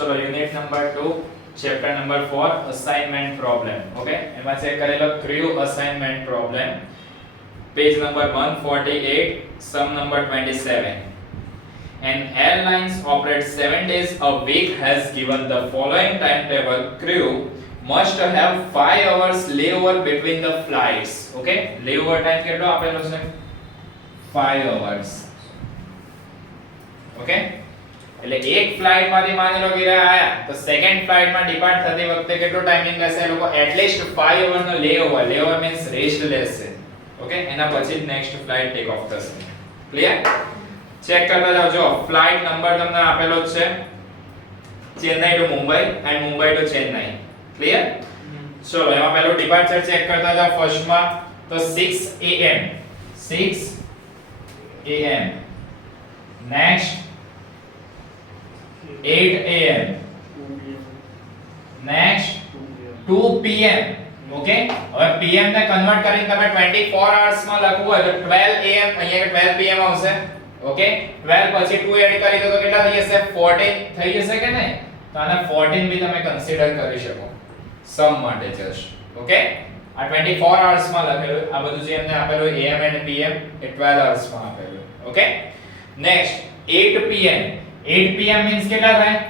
ચલો unit number 2 chapter number 4 assignment problem. Okay, એમાં check કરેલો crew assignment problem, page number 148, sum number 27. An airlines operates 7 days a week has given the following timetable. Crew must have 5 hours layover between the flights. Okay, layover time કેટલો આપેલો છે? 5 hours. Okay, એટલે એક flight માંથી માની લો કે આયા તો સેકન્ડ ફ્લાઇટ માં ડિપાર્ટ થતી વખતે કેટલો ટાઈમિંગ લેશે? એ લોકો એટલીસ્ટ 5 અવર નો લેઓવર, લેઓવર મીન્સ રેસ્ટ લેશે. ઓકે, એના પછી જ નેક્સ્ટ ફ્લાઇટ ટેક ઓફ થશે. ક્લિયર? ચેક કરતા જાઓ. જો ફ્લાઇટ નંબર તમને આપેલો જ છે, Chennai to Mumbai and Mumbai to Chennai. Clear? ચલો એમાં પહેલું ડિપાર્ચર ચેક કરતા જાઓ. ફર્સ્ટ માં તો 6 am, 6 am. Next 8 am. Next 2 pm. Okay, હવે pm ને કન્વર્ટ કરીને તમે 24 hours માં લખવું હોય તો 12 am, અહીંયા 12 pm આવશે. ઓકે, 12 પછી 2 એડ કરી દો તો કેટલા થઈ જશે? 14 થઈ જશે કે નહીં? તો આને 14 બી તમે કન્સિડર કરી શકો સમ માટે જસ્ટ. ઓકે, આ 24 hours માં લખેલું, આ બધું જે એમને આપેલું am and pm A 12 hours માં આપેલું. Okay, next 8 pm. 8 pm means કેટલા થાય?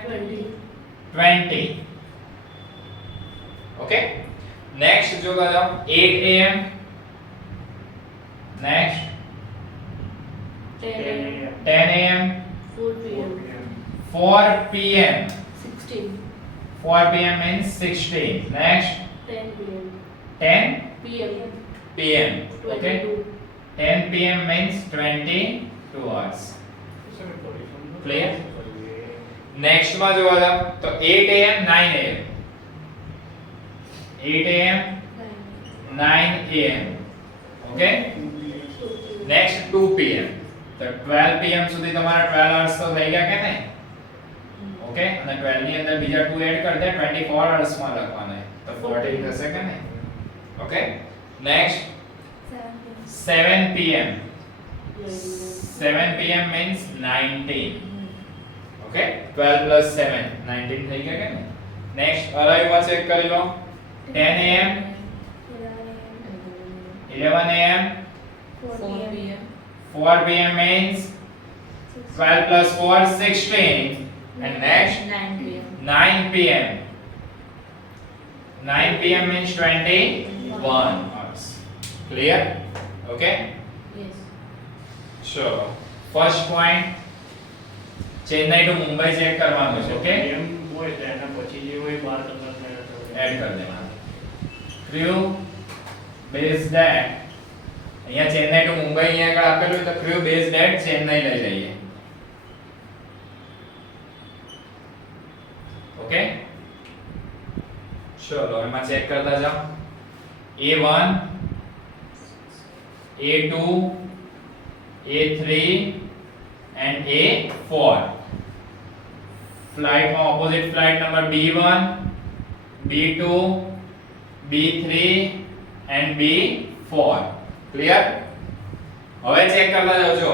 20. Okay, next જો કરો 8 am. next 10 am. 4 pm. 16. 4 pm means 16. next 10 pm. okay, 10 pm means 22 hours. Clear? Next માં જોવા જાવ તો 8 am 9 am. 8 am 9 am. Okay, next 2 pm. તો 12 pm સુધી તમારા 12 hours તો થઈ ગયા કે નહીં? ઓકે, અને 12 ની અંદર બીજા 2 એડ કરી દે, 24 hours માં લખવાના તો 14 થશે કે નહીં? Okay, next 7 pm. 7 pm means 19. Okay, 12 plus 7 19 થઈ ગયા કે નહીં? નેક્સ્ટ અરાઈવ માં ચેક કરી લો. 10 am, 11 am, 4 pm means 12 plus 4 16. and next 9 pm. 9 pm means 21 hours. Clear? Okay, so first point Chennai to Mumbai check કરવાનું છે. ઓકે, એમ હોય તો એના પછી જે હોય 12 કલાક એડ કરી દેવાનું. ક્રૂ બેઝડ એટ, અહીંયા ચેન્નઈ ટુ મુંબઈ અહીંયા આગળ આપેલું તો ક્રૂ બેઝડ એટ ચેન્નઈ લઈ લઈએ. ઓકે, ચલો એમાં ચેક કરતા જાઓ. A1, A2, A3 and A4. Flight માં opposite flight number B1, B2, B3 and B4. Clear? હવે ચેક કરતા જાઓ. જો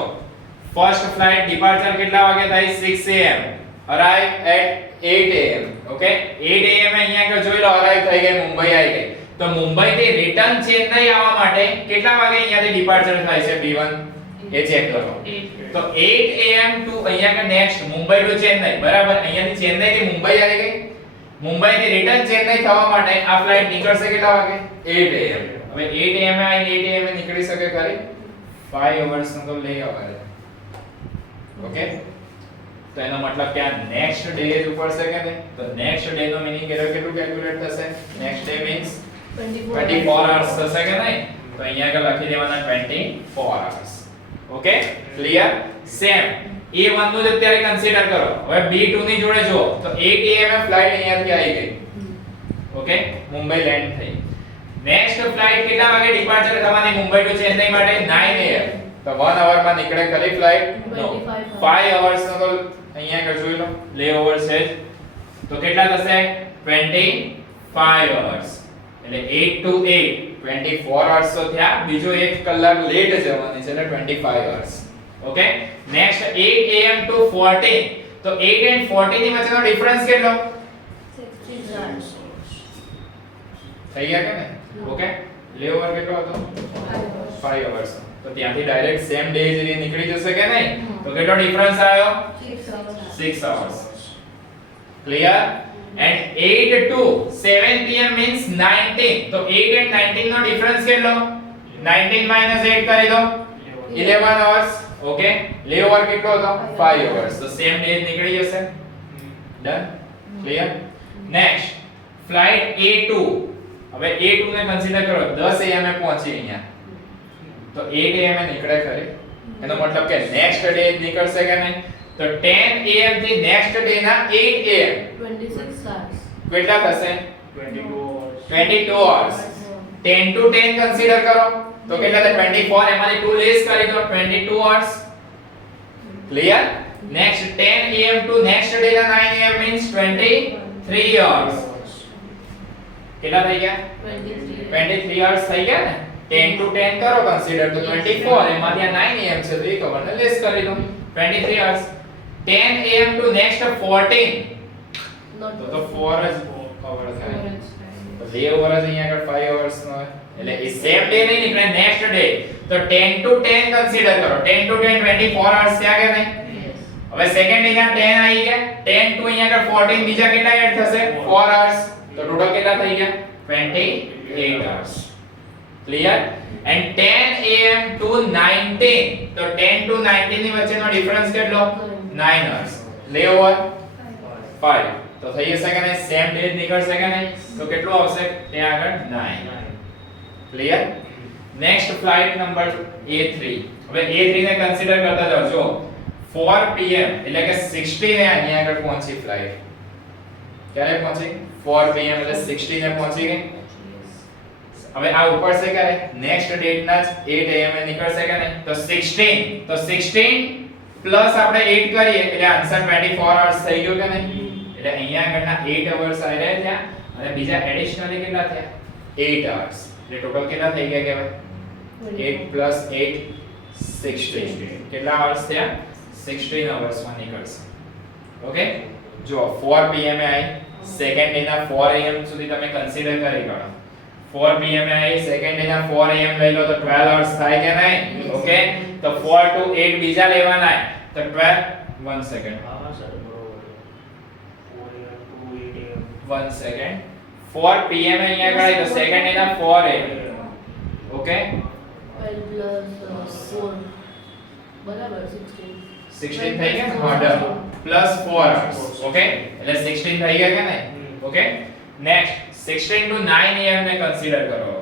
ફર્સ્ટ ફ્લાઇટ ડિપાર્ચર કેટલા વાગે થાય? 6 am. Arrive at 8 am. Okay, 8 am અહીંયા કે જોઈ લો અરાઇવ થઈ ગઈ, મુંબઈ આવી ગઈ. તો મુંબઈ થી રિટર્ન ચેન્નઈ આવવા માટે કેટલા વાગે અહીંયાથી ડિપાર્ચર થાય છે B1 એ ચેક કરો. તો 8 am ટુ અહીંયા કે નેક્સ્ટ મુંબઈ ટુ ચેન્નઈ, બરાબર? અહીંયાથી ચેન્નઈ થી મુંબઈ આવી ગઈ. મુંબઈ થી રિટર્ન ચેન્નઈ થવા માટે આ ફ્લાઇટ નીકળશે કેટલા વાગે? 8 am. હવે 8 am આવીને 8 am નીકળી શકે ખરી? 5 hours નો તો લઈ આવે. ઓકે, તો એનો મતલબ કે આ નેક્સ્ટ ડે જ ઉપડશે કે નહીં? તો નેક્સ્ટ ડે નો મીનિંગ કેટલું કેલ્ક્યુલેટ થશે? નેક્સ્ટ ડે મીન્સ 24 hours થશે કે નહીં? તો અહીંયા આગળ લખી દેવાના 24 hours. Okay, clear? Same A1 નું જ અત્યારે કન્સિડર કરો. હવે B2 ની જોડે જો તો 8 am એ ફ્લાઇટ અહીંયાથી આવી ગઈ. ઓકે, મુંબઈ લેન્ડ થઈ. નેક્સ્ટ ફ્લાઇટ કેટલા વાગે ડિપાર્ચર થવાની મુંબઈ ટુ ચેન્નઈ માટે? 9 am. તો 1 hour માં નીકળે ખરી ફ્લાઇટ? નો, 5 hours નો તો અહીંયા આગળ જોઈ લો લેઓવર છે જ. તો કેટલા થશે? 25 hours. એટલે 8 to 8 24 hours તો થયા, બીજો 1 કલાક લેટ જવાની છે એટલે 25 hours. Okay, next 8 am to 14. તો 8 and 40 ની વચ્ચેનો ડિફરન્સ કેટલો 60 hours. થઈ ગયા કે ને ઓકે લેઓવર કેટલો હતો 5 hours તો ત્યાંથી ડાયરેક્ટ સેમ ડે જ નીકળી જશે કે નહીં તો કેટલો ડિફરન્સ આવ્યો 6 hours. 6 hours clear and 8 to 7 pm means 19 તો 8 and 19 નો ડિફરન્સ કેટલો 19 minus 8 કરી દો 11 hours ઓકે લેઓવર કેટલો હતો 5 hours તો સેમ ડે નીકળી જશે done clear next flight A2 હવે A2 ને કન્સિડર કરો 10 am એ પહોંચી અહીંયા તો 8 am એ નીકળે ખરી એનો મતલબ કે નેક્સ્ટ ડે નીકળશે કે નહીં તો 10 am થી નેક્સ્ટ ડે ના 8 am 26 hours. કેટલા થશે 22 hours. 22 hours 10 to 10 કન્સિડર કરો તો કેટલા થાય 24 એમાંથી 2 લેસ કરી દો 22 hours clear next 10 am to next day ના 9 am means 23 hours કેટલા થઈ ગયા 23. 23 hours થઈ ગયા ને 10 to 10 કરો કન્સિડર તો 24 એમાંથી આ 9 am છે તો એ કવર ને લેસ કરી દો 23 hours 10 am to next 14 Not તો 4 જ કવર થાય તો લેઓવર જ અહીંયા આગળ 5 hours નો હોય એટલે એ સેમ ડે નહીં નીકળે નેક્સ્ટ ડે તો 10 to 10 કન્સિડર કરો 10 to 10 24 hours થયા કે નહીં Yes. હવે સેકન્ડ ડે ના 10 આવી ગયા 10 to અહીંયા આગળ 14 બીજા કેટલા એડ થશે 4 hours તો ટોટલ કેટલા થઈ ગયા 28 hours clear and 10 am to 19 તો 10 to 19 ની વચ્ચેનો ડિફરન્સ કેટલો 9 hours લેઓવર 5 તો થઈ જશે કે નહીં સેમ ડે નીકળશે કે નહીં તો કેટલું આવશે ત્યાં આગળ 9 clear next flight number A3 હવે A3 ને કન્સિડર કરતા જાઓ જો 4 pm એટલે કે 60 ને અહીંયા આગળ પહોંચી ફ્લાઇટ ક્યારે પહોંચી 4 pm એટલે 60 ને પહોંચી ગઈ હવે આ ઉપર છે ક્યારે નેક્સ્ટ ડેટ ના જ 8 am એ નીકળશે કે નહીં તો 16 તો 16 પ્લસ આપણે 8 કરીએ એટલે આન્સર 24 hours થઈ ગયો કે નહીં એટલે અહીંયા આગળના 8 hours આવી રહ્યા ત્યાં અને બીજા એડિશનલી કેટલા થયા 8 hours એટલે ટોટલ કેટલા થઈ ગયા કહેવાય 8 plus 8 16 કેટલા hours થયા 16 hours માં નીકળશે ઓકે જો 4 pm એ આવી સેકન્ડ ડે ના 4 am સુધી તમે કન્સિડર કરી કાઢો 4 pm એ આવી સેકન્ડ ડે ના 4 am લઈ લો તો 12 hours થાય કે નહીં ઓકે તો 4 to 8 બીજા લેવાના તો 12 1 second હા સર બરોબર 4 am to 8 am 1 second 4 pm અહીંયા આગળ આવી તો સેકન્ડ ડે ના 4 am ઓકે 12 plus 4 બરાબર 16. 16 થઈ ગયા ને ઓર્ડર પ્લસ 4 hours ઓકે એટલે 16 થઈ ગયા કે નહીં ઓકે નેક્સ્ટ 16 to 9 am ને કન્સિડર કરો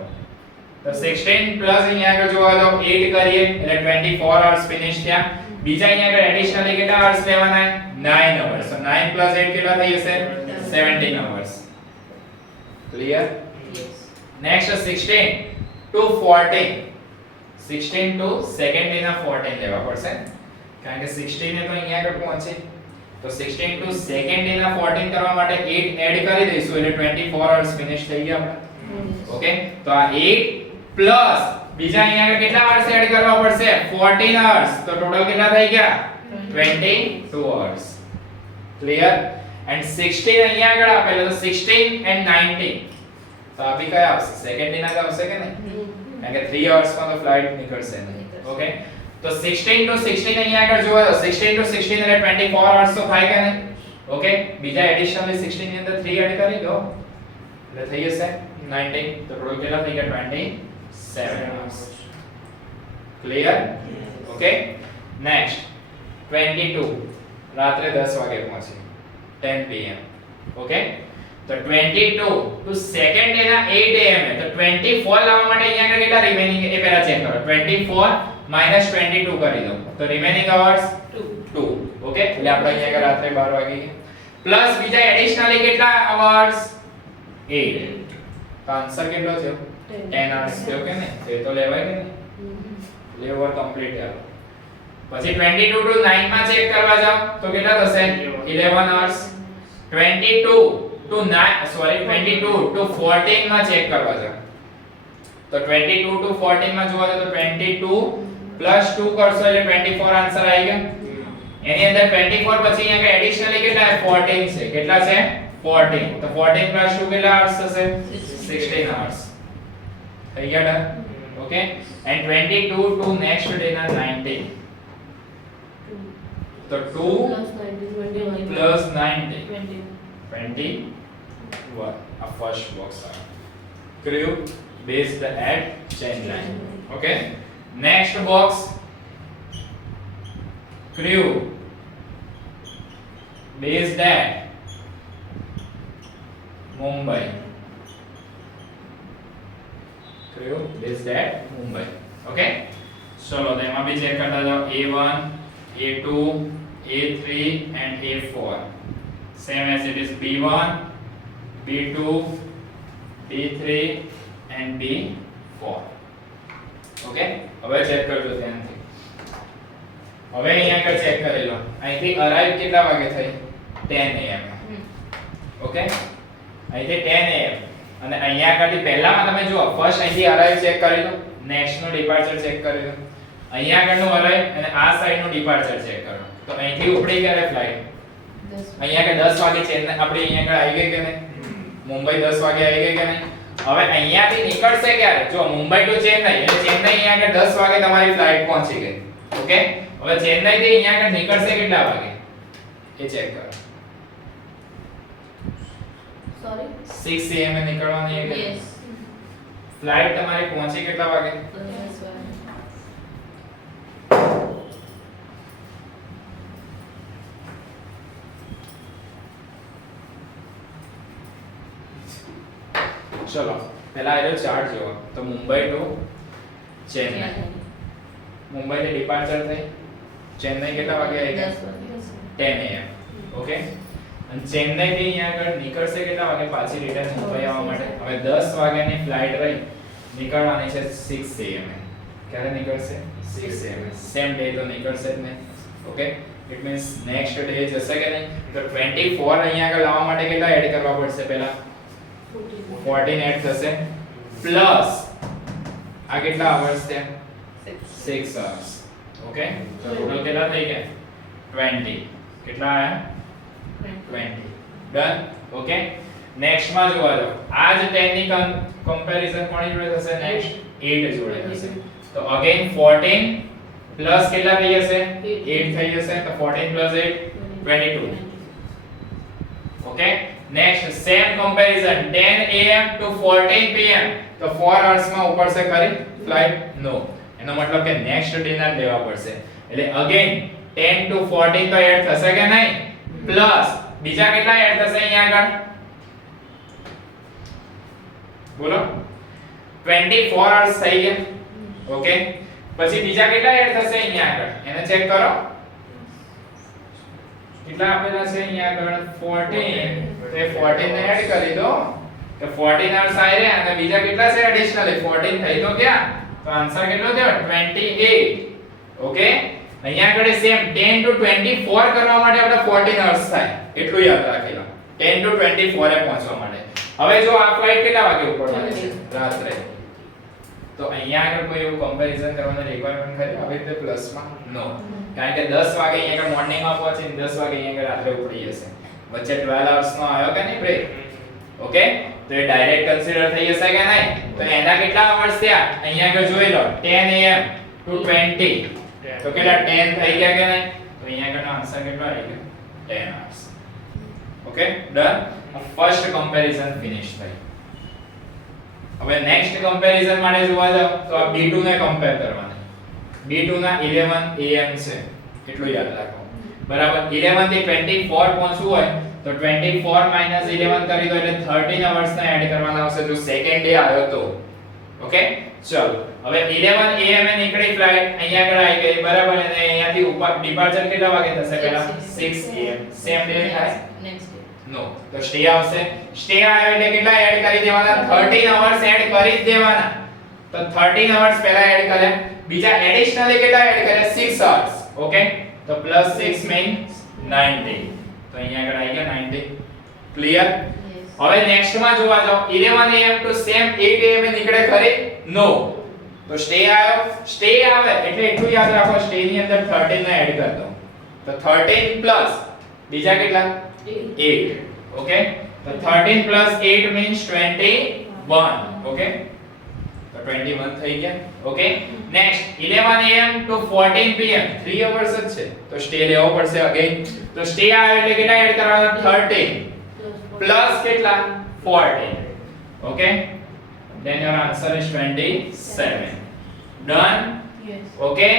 તો 16 પ્લસ અહીંયા આગળ જોવા જાવ 8 કરીએ એટલે 24 hours ફિનિશ થયા બીજા અહીંયા આગળ એડિશનલી કેટલા hours લેવાના 9 hours so 9 plus 8 કેટલા થઈ જશે 17 hours clear Yes. Next 16 to 14 16 to second day ના 14 લેવા પડશે કારણ કે 16 ને તો અહીંયા આગળ પહોંચે તો 16 to સેકન્ડ ડે ના 14 કરવા માટે 8 એડ કરી દઈશું એટલે 24 hours ફિનિશ થઈ ગયા આપણે ઓકે તો આ 8 પ્લસ બીજા અહીંયા આગળ કેટલા hours એડ કરવા પડશે 14 hours તો ટોટલ કેટલા થઈ ગયા 22 hours ક્લિયર એન્ડ 16 અહીંયા આગળ આપેલું તો 16 and 19 તો આ બી કયા આવશે સેકન્ડ ડે ના જ આવશે કે નહીં કારણ કે 3 hours માં તો ફ્લાઇટ નીકળશે નહીં ઓકે તો 16 to 16 અહીંયા આગળ જોવા તો 16 to 16 એટલે 24 hours તો થાય કે નહીં ઓકે બીજા એડિશનલી 16 ની અંદર 3 એડ કરી દો એટલે થઈ જશે 19 તો ટોટલ કેટલા થઈ ગયા 27 hours ક્લિયર ઓકે નેક્સ્ટ 22 રાત્રે 10 વાગે પહોંચી 10 pm ઓકે તો 22 to સેકન્ડ ડે ના 8 am તો 24 લાવવા માટે અહીંયા આગળ કેટલા રિમેનિંગ એ પહેલા ચેક કરો 24 minus 22 કરી દો તો રિમેનિંગ hours 2 ઓકે એટલે આપણે અહીંયા આગળ રાત્રે 12 વાગે પ્લસ બીજા એડિશનલી કેટલા hours 8 તો આન્સર કેટલો થયો 10 hours થયો કે નહીં એ તો લેવાય કે નહીં લેવર કમ્પ્લીટ થયો પછી 22 to 9 માં ચેક કરવા જાવ તો કેટલા થશે 11 hours 22 to 9 સોરી 22 to 14 માં ચેક કરવા જાવ તો 22 to 14 માં જોવા તો 22 plus 2 કરશો એટલે 24 આન્સર આવી ગયો એની અંદર 24 પછી અહીંયા એડિશનલી કેટલા છે 14 છે. કેટલા છે 14. તો 14 પ્લસ 2 કેટલા hours થશે 16 hours. થઈ ગયા done. Okay and 22 to next day ના 19. તો 2 plus 19, 21. plus 90 20. 21. A first box crew based at chain line. Okay, next box crew based at Mumbai. crew based at Mumbai. Okay, चलो तो एमा भी चेक करता जाओ A1, A2, A3 and A4 same as it is B1, B2, B3 and B4. Okay, હવે check કરજો ધ્યાનથી. હવે અહીંયા આગળ ચેક કરી લો. અહીંથી અરાઇવ કેટલા વાગે થઈ 10 am. ઓકે, અહીંથી 10 am અને અહીંયા આગળથી પહેલામાં તમે જુઓ ફર્સ્ટ અહીંથી અરાઇવ ચેક કરી લો, નેક્સ્ટ નું ડિપાર્ચર ચેક કરી લો, અહીંયા આગળનું અરાઇવ અને આ સાઈડનું ડિપાર્ચર ચેક કરો. તો અહીંથી ઉપડી ક્યારે ફ્લાઇટ અહીંયા આગળ 10 વાગે ચેન્નઈ આપણે અહીંયા આગળ આવી ગઈ કે નહીં, મુંબઈ 10 વાગે આવી ગઈ કે નહીં. હવે અહીંયાથી નીકળશે ક્યારે, જો મુંબઈ ટુ ચેન્નઈ એટલે ચેન્નઈ અહીંયા આગળ 10 વાગે તમારી ફ્લાઇટ પહોંચી ગઈ. ઓકે, હવે ચેન્નઈ થી અહીંયા આગળ નીકળશે કેટલા વાગે એ ચેક કરો. Sorry? 6 am એ નીકળવાની છે. Yes. ફ્લાઇટ તમારી પહોંચી કેટલા વાગે? That's why. ચલો પહેલા આનો ચાર્ટ જોવો. તો મુંબઈ ટુ ચેન્નઈ, મુંબઈ થી ડિપાર્ચર થઈ ચેન્નઈ કેટલા વાગે આવી ગયા? 10 am. ઓકે, અને ચેન્નઈ થી અહીંયા આગળ નીકળશે કેટલા વાગે પાછી રિટર્ન મુંબઈ આવવા માટે? હવે 10 વાગ્યાની ફ્લાઇટ રહી, નીકળવાની છે 6 am. ક્યારે નીકળશે? 6 am. સેમ ડે તો નીકળશે જ નહીં. Okay, it means next day જશે કે નહીં. તો 24 અહીંયા આગળ લાવવા માટે કેટલા એડ કરવા પડશે? પહેલા 14 એડ થશે પ્લસ આ કેટલા અવર્સ છે? 6 hours. ઓકે, તો ટોટલ કેટલા થઈ ગયા? 20. કેટલા આયા? 20. ડન. ઓકે, નેક્સ્ટ માં જોવા જાઓ. આ જ 10 ની કમ્પેરીઝન કોની જોડે થશે? નેક્સ્ટ 8 જોડે થશે. તો અગેન 14 પ્લસ કેટલા થઈ જશે? 8 થઈ જશે. તો 14 plus 8 22. Okay, next same comparison 10 am to 14 pm. તો 4 hours માં ઉપડશે ખરી ફ્લાઇટ? નો. એનો મતલબ કે નેક્સ્ટ ડે ના લેવા પડશે. એટલે અગેન 10 to 14 તો એડ થશે કે નહીં? પ્લસ બીજા કેટલા એડ થશે અહીંયા આગળ? બોલો. 24 hours થઈ ગયા. ઓકે, પછી બીજા કેટલા એડ થશે અહીંયા આગળ? એને ચેક કરો. કેટલા આપેલા છે અહીંયા આગળ? 14. તો એ 14 ને એડ કરી દો કે 14 hours આવી રહ્યા અને બીજા કેટલા છે એડિશનલી? 14 થઈ તો ગયા. તો આન્સર કેટલો થયો? 28. ઓકે, અહીંયા આગળ સેમ 10 to 24 કરવા માટે આપણે 14 hours થાય એટલું યાદ રાખી લો. 10 to 24 એ પહોંચવા માટે. હવે જો આ ફ્લાઇટ કેટલા વાગે ઉપડવાની છે? રાત્રે. તો અહીંયા આગળ કોઈ એવું કમ્પેરીઝન કરવાની રિક્વાયરમેન્ટ ખરી આવી રીતે પ્લસમાં? નો. કારણ કે 10 વાગે અહીંયા આગળ મોર્નિંગમાં પહોંચીને 10 વાગે અહીંયા આગળ રાત્રે ઉપડી જશે. વચ્ચે 12 hours નો આવ્યો કે નહીં બ્રેક? ઓકે, તો એ ડાયરેક્ટ કન્સિડર થઈ જશે કે નહીં? તો એના કેટલા અવર્સ થયા? અહીંયા આગળ જોઈ લો 10 am to 20. તો કેટલા 10 થઈ ગયા કે નહીં? તો અહીંયા આગળનો આન્સર કેટલો આવી ગયો? 10 hours. Okay, done. First comparison finish થઈ. હવે નેક્સ્ટ કમ્પેરીઝન માટે જોવા જાવ તો આ B2 ને કમ્પેર કરવાના. B2 ના 11 am છે એટલું યાદ રાખો. બરાબર, 11 થી 24 પહોંચવું હોય તો 24 - 11 કરી દો એટલે 13 hours ને એડ કરવાના આવશે જો સેકન્ડ ડે આવ્યો તો. ઓકે, ચલો હવે 11 am એ નીકળી ફ્લાઇટ, અહીંયા આગળ આવી ગઈ. બરાબર, અને અહીંયાથી ઉપર ડિપાર્ચર કેટલા વાગે થશે? પહેલા 6 am. સેમ ડે થાય? Next day. નો. તો સ્ટે આવશે. સ્ટે આવે એટલે કેટલા એડ કરી દેવાના? 13 hours એડ કરી જ દેવાના. તો 13 hours પહેલા એડ કર્યા, બીજા એડિશનલી કેટલા એડ કર્યા? 6 hours. ઓકે, તો પ્લસ 6 means 90. તો અહીંયા આગળ આવી ગયા 90. ક્લિયર? Yes. હવે નેક્સ્ટ માં જોવા જાઓ 11 am to સેમ 8 am એ નીકળે ખરી? નો. તો સ્ટે આવ્યો, સ્ટે આવે એટલે એટલું યાદ રાખો સ્ટે ની અંદર 13 ને એડ કરી દો. તો 13 પ્લસ બીજા કેટલા 8 ઓકે તો 13 પ્લસ 8 means 21 ઓકે તો 21 થઈ ગયા okay next 11 am to 14 pm 3 hours જ છે તો સ્ટે લેવો પડશે અગેન તો સ્ટે આવે એટલે કેટલા એડ કરવાના 13 પ્લસ કેટલા 14 okay then your answer is 27 done Yes. okay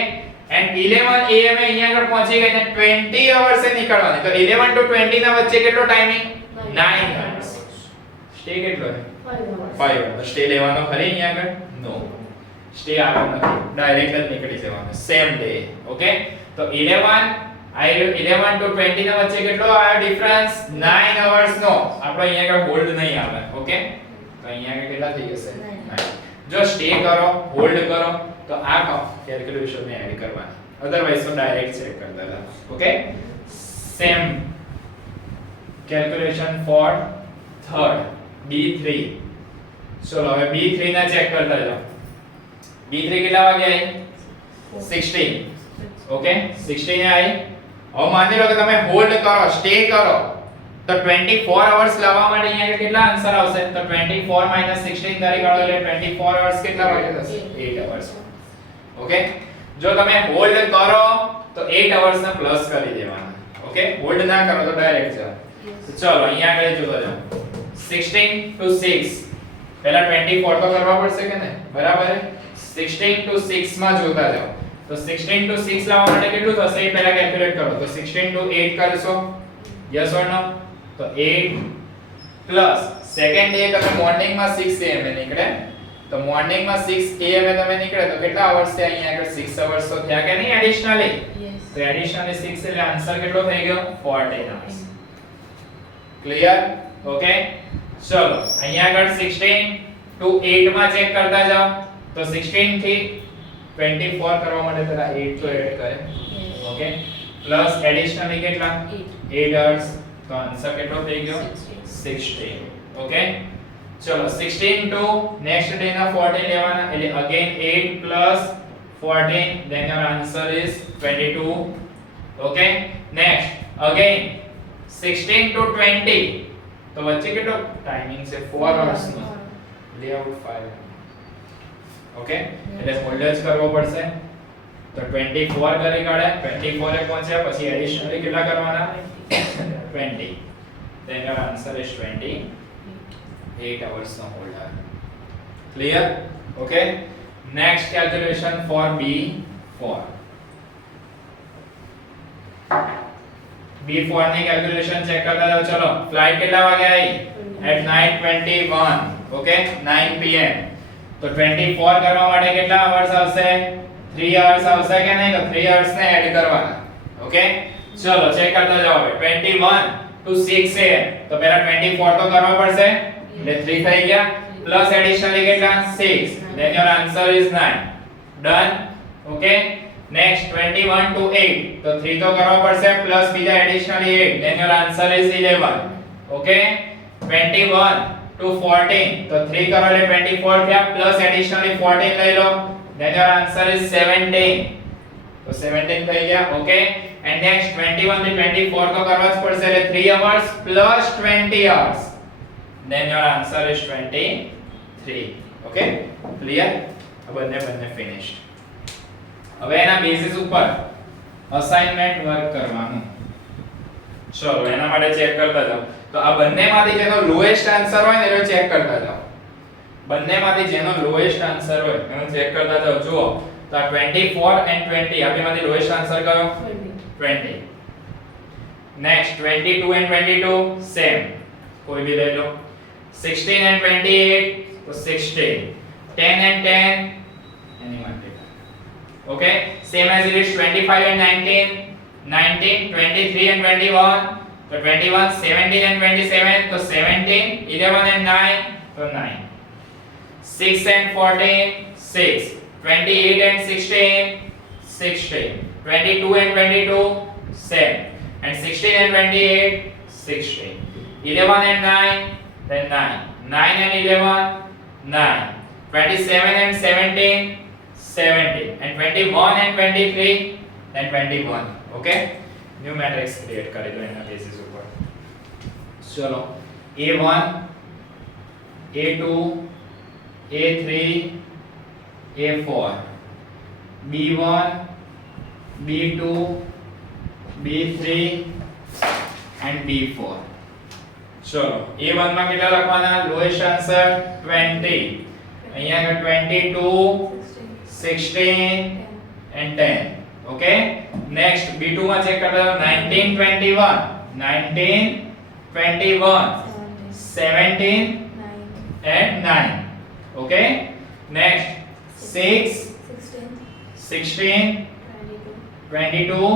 and 11 am અહીંયા આગળ પહોંચી ગઈ ને 20 hours એ નીકળવાની તો 11 to 20 ના વચ્ચે કેટલો ટાઈમિંગ 9 hours સ્ટે કેટલો છે 5 hours તો સ્ટે લેવાનો ખરી અહીંયા આગળ નો સ્ટે આગળ નથી ડાયરેક્ટ જ નીકળી જવાનું સેમ ડે ઓકે તો 11 to 20 ના વચ્ચે કેટલો આવ્યો ડિફરન્સ 9 hours નો આપણો અહીંયા આગળ હોલ્ડ નહીં આવે ઓકે તો અહીંયા આગળ કેટલા થઈ જશે 9 જો સ્ટે કરો હોલ્ડ કરો તો આ કેલ્ક્યુલેશન ને એડ કરવાની અધરવાઇઝ તો ડાયરેક્ટ ચેક કરતા હતા okay same calculation for third B3 ચલો હવે B3 ના ચેક કરતા જાઓ B3 કેટલા વાગે આવી 16 ઓકે 16 એ આવી હવે માની લો કે તમે હોલ્ડ કરો સ્ટે કરો તો 24 hours લાવવા માટે અહીંયા કેટલા આન્સર આવશે તો 24 - 16 તારીખ કાઢો એટલે 24 hours કેટલા વાગે થશે 8 hours ઓકે જો તમે હોલ્ડ કરો તો 8 hours ને પ્લસ કરી દેવાના ઓકે હોલ્ડ ના કરો તો ડાયરેક્ટ જાઓ તો ચલો અહીંયા આગળ જોતા જાઓ 16 to 6 પહેલા 24 તો કરવા પડશે કે નહીં બરાબર 16 to 6 માં જોતા જાઓ તો 16 to 6 લાવવા માટે કેટલું થશે એ પહેલા કેલ્ક્યુલેટ કરો તો 16 to 8 કરશો યસ ઓર નો તો 8 પ્લસ સેકન્ડ ડે તમે મોર્નિંગ માં 6 am એ નીકળે તો મોર્નિંગ માં 6 am એ તમે નીકળે તો કેટલા અવર્સ છે અહીંયા આગળ 6 અવર્સ તો થયા કે નહીં એડિશનલી Yes. તો એડિશનલી 6 એટલે આન્સર કેટલો થઈ ગયો 14 અવર્સ ક્લિયર ઓકે ચલો અહીંયા આગળ 16 to 8 માં ચેક કરતા જાઓ તો 16 થી 24 કરવા માટે પહેલા 8 તો એડ કરે Yes. ઓકે પ્લસ એડિશનલી કેટલા 8 અવર્સ તો આન્સર કેટલો થઈ ગયો 16 ઓકે ચલો 16 to next day ના 14 લેવાના એટલે again 8 plus 14 then your answer is 22 okay next again 16 to 20 તો વચ્ચે કેટલો ટાઈમિંગ છે 4 hours નો લેઆઉટ 5 ઓકે એટલે હોલ્ડ જ કરવો પડશે તો 24 કરી કાઢે 24 એ પહોંચ્યા પછી એડિશનલી કેટલા કરવાના 20 then your answer is 28 hours no hold on clear okay next calculation for B4 B4 ની કેલ્ક્યુલેશન ચેક કરતા જાઓ ચલો ફ્લાઇટ કેટલા વાગે આવી at 9:21 okay 9 pm તો 24 કરવા માટે કેટલા અવર્સ આવશે 3 hours આવશે કે નહીં તો 3 hours ને એડ કરવાના okay ચલો ચેક કરતા જાઓ હવે 21 to 6 am તો પહેલા 24 તો કરવા પડશે એટલે 3 થઈ ગયા પ્લસ એડિશનલી કેટલા 6 then your answer is 9 done okay next 21 to 8 તો 3 તો કરવા પડશે પ્લસ બીજા additionally 8 then your answer is 11 okay 21 to 14 તો 3 કરો એટલે 24 થયા પ્લસ એડિશનલી 14 લઈ લો then your answer is 17 તો 17 થઈ ગયા okay and next 21 થી 24 તો કરવા જ પડશે એટલે 3 hours plus 20 hours then your answer is 23 okay clear આ બંને finished હવે એના બેસિસ ઉપર અસાઇનમેન્ટ વર્ક કરવાનું ચલો એના માટે ચેક કરતા જાઓ તો આ બંનેમાંથી જેનો લોએસ્ટ આન્સર હોય ને એનો ચેક કરતા જાઓ બંનેમાંથી જેનો લોએસ્ટ આન્સર હોય એનો ચેક કરતા જાઓ જુઓ તો આ 24 and 20 આ બેમાંથી લોએસ્ટ આન્સર કયો 20 next 22 and 22 same कोई भी ले लो 16 and 28 तो 16 10 and 10 any multiply okay same as it is 25 and 19 19 23 and 21 तो 21 17 and 27 तो 17 11 and 9 तो 9 6 and 14 6 28 and 16 16 22 and 22 same and 16 and 28 16 11 and 9 then 9 9 and 11 9 27 and 17 17 and 21 and 23 then 21 okay new matrix create કરી દો એના બેસિસ ઉપર. ચલો A1 A2 A3 A4 B1 B2 B3 and B4. ચલો A1 માં કેટલા લખવાના? Lowest answer 20. અહીંયા આગળ 22 16 and 10. Okay, next B2 માં ચેક કરી લો. 19 21 19 21 17 and 9. Okay, next 6 16 22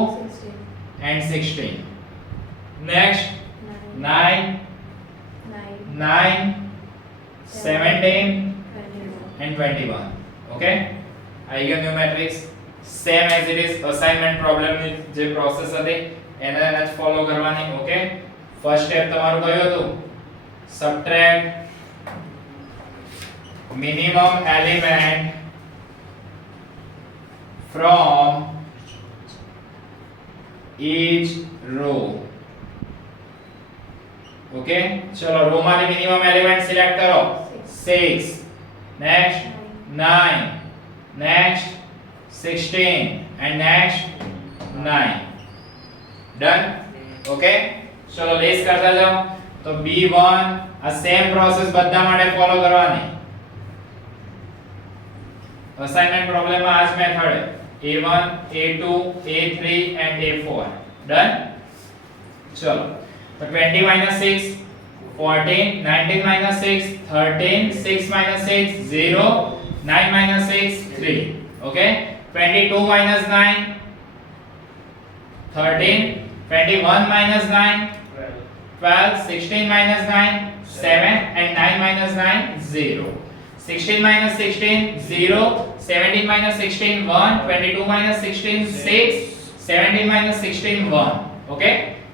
and 16. Next 9 9 17 and 21. Okay, आई गया new matrix. Same as it is assignment problem ની જે પ્રોસેસ હતી એને જ ફોલો કરવાની. ઓકે, ફર્સ્ટ સ્ટેપ તમારું કયું હતું? Subtract minimum element from each row. Okay, चलो रो मारी मिनिमम एलिमेंट सिलेक्ट करो. 6 next 9 next 16 and next 9. Done. Okay, चलो लेस करता जाओ. तो B1 આ સેમ પ્રોસેસ બધા માટે ફોલો કરવાની. અસાઇનમેન્ટ પ્રોબ્લેમ માં આ જ મેથડ है. A1 A2 A3 and A4. Done. चलो तो 20 minus 6 14 19 minus 6 13 6 minus 6 0 9 minus 6 3. Okay, 22 minus 9 13 21 minus 9 12 16 minus 9 7 and 9 minus 9 0. 16 minus 16 0 17 minus 16 1 22 minus 16 6 17 minus 16 1. Okay,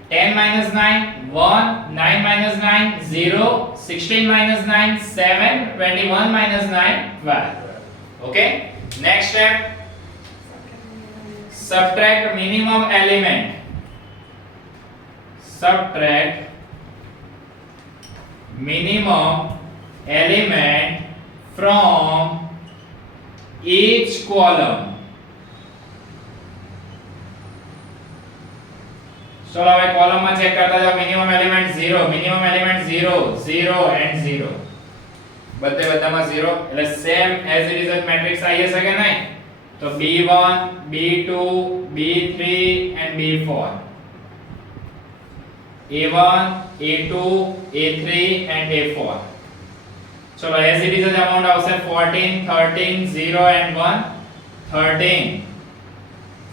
10 minus 9 1 9 minus 9 0 16 minus 9 7 21 minus 9 12. Okay, next step, subtract minimum element. Subtract minimum element from each column. चलो હવે column માં check કરતા જાઓ. Minimum element 0 minimum element 0 0 and 0 બધામાં 0 એટલે same as it is matrix આવી શકે નહીં. તો B1 B2 B3 and B4 A1 A2 A3 and A4. चलो एज इट इज अमाउंट આવશે 14 13 0 and 1 13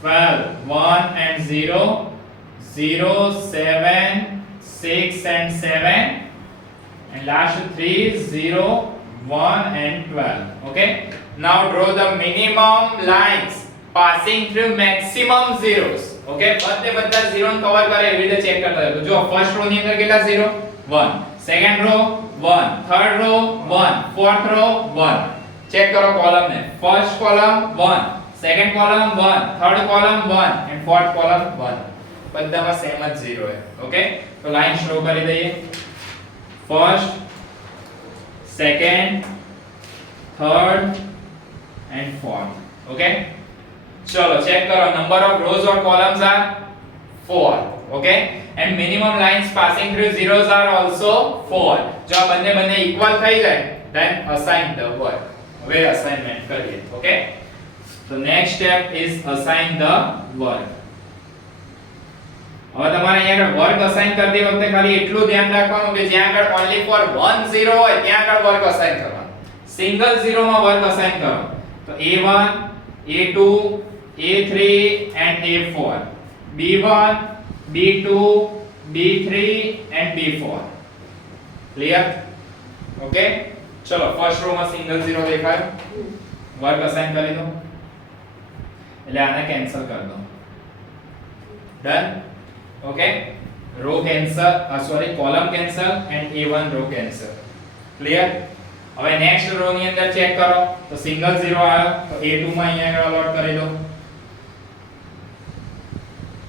12 1 and 0 0 7 6 and 7 and last 3 0 1 and 12. Okay, now draw the minimum lines passing through maximum zeros. Okay, બધા 0 ને cover કરે એવી રીતે check કરતા રહો. તો જો ફર્સ્ટ રો ની અંદર કેટલા 0 1 second row 1 third row 1 fourth row 1. Check કરો કોલમ ને. First column 1 second column 1 third column 1 and fourth column 1. બધામાં સેમ જ 0 है. ओके, तो लाइन शो કરી દઈએ. First second third and fourth. Okay, चलो चेक करो. नंबर ऑफ रोज और columns are 4. Okay, and minimum lines passing through zeros are also 4. જો આ બંને ઇક્વલ થઈ જાય then assign the work. હવે અસાઇનમેન્ટ કરીએ. Okay, so next step is assign the work. હવે તમારે અહીંયા આગળ વર્ક અસાઇન કરતી વખતે ખાલી એટલું ધ્યાન રાખવાનું કે જ્યાં આગળ ઓન્લી ફોર 1 0 હોય ત્યાં આગળ વર્ક અસાઇન કરવાનું. સિંગલ 0 માં વર્ક અસાઇન કરો. તો A1 A2 A3 and A4 B1 B2 B3 and B4. Clear? Okay, ચલો ફર્સ્ટ રો માં સિંગલ 0 દેખાય. વર્ક અસાઇન કરી દો એટલે આને કેન્સલ કરી દો. Done. Okay, row cancel sorry column cancel and A1 row cancel. Clear? હવે નેક્સ્ટ રો ની અંદર ચેક કરો. તો સિંગલ 0 આવ્યો તો A2 માં અહીંયા આગળ અલોટ કરી દો.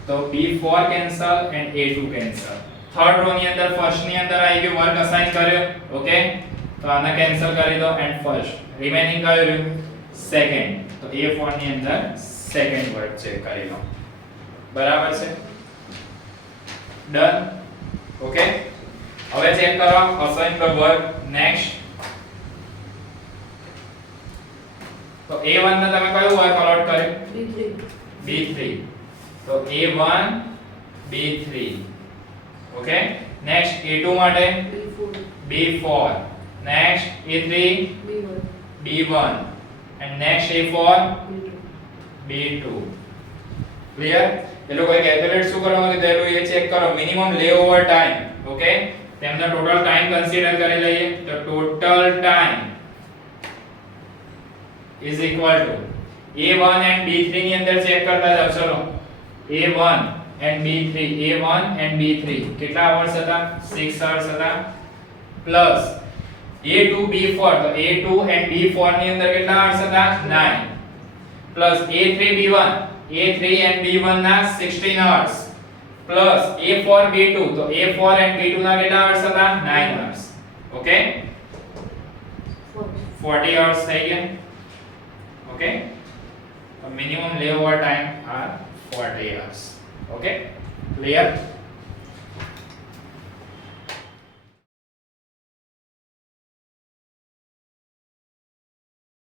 તો B4 cancel and A2 cancel. Third row ની અંદર ફર્સ્ટ ની અંદર આવી ગયું વર્ક અસાઇન કર્યો. ઓકે, તો આને કેન્સલ કરી દો એન્ડ ફર્સ્ટ રિમેનિંગ કયું રહ્યું? સેકન્ડ. તો A4 ની અંદર સેકન્ડ વર્ક ચેક કરી લો. બરાબર છે? ડન. ઓકે, હવે ચેક કરો અસાઇન ધ વર્ક. નેક્સ્ટ, તો A1 ને તમે કયું વર્ક અલોટ કર્યું? B3. B3. તો A1 B3. Okay, next A2 માટે B4. B4. Next A3 B1. B1 and next A4 B2. B2. Clear? એ લોકોએ કેલ્ક્યુલેટ શું કરવાનું કીધેલું એ ચેક કરો. Minimum layover time. ઓકે, તેમનો ટોટલ ટાઈમ કન્સિડર કરી લઈએ. તો total time is equal to A1 and B3 ની અંદર ચેક કરતા જાવ. ચલો, A1 and B3, A1 and B3 કેટલા અવર્સ હતા? 6 અવર્સ હતા. પ્લસ A2 B4, તો A2 and B4 ની અંદર કેટલા અવર્સ હતા? 9. Plus A3 B1, A3 and B1 ના 16 અવર્સ. પ્લસ A4 B2, તો A4 and B2 ના કેટલા અવર્સ હતા? 9 અવર્સ. ઓકે, 40 અવર્સ થઈ ગયા. Okay, minimum layover time are 40 hours. Okay, clear?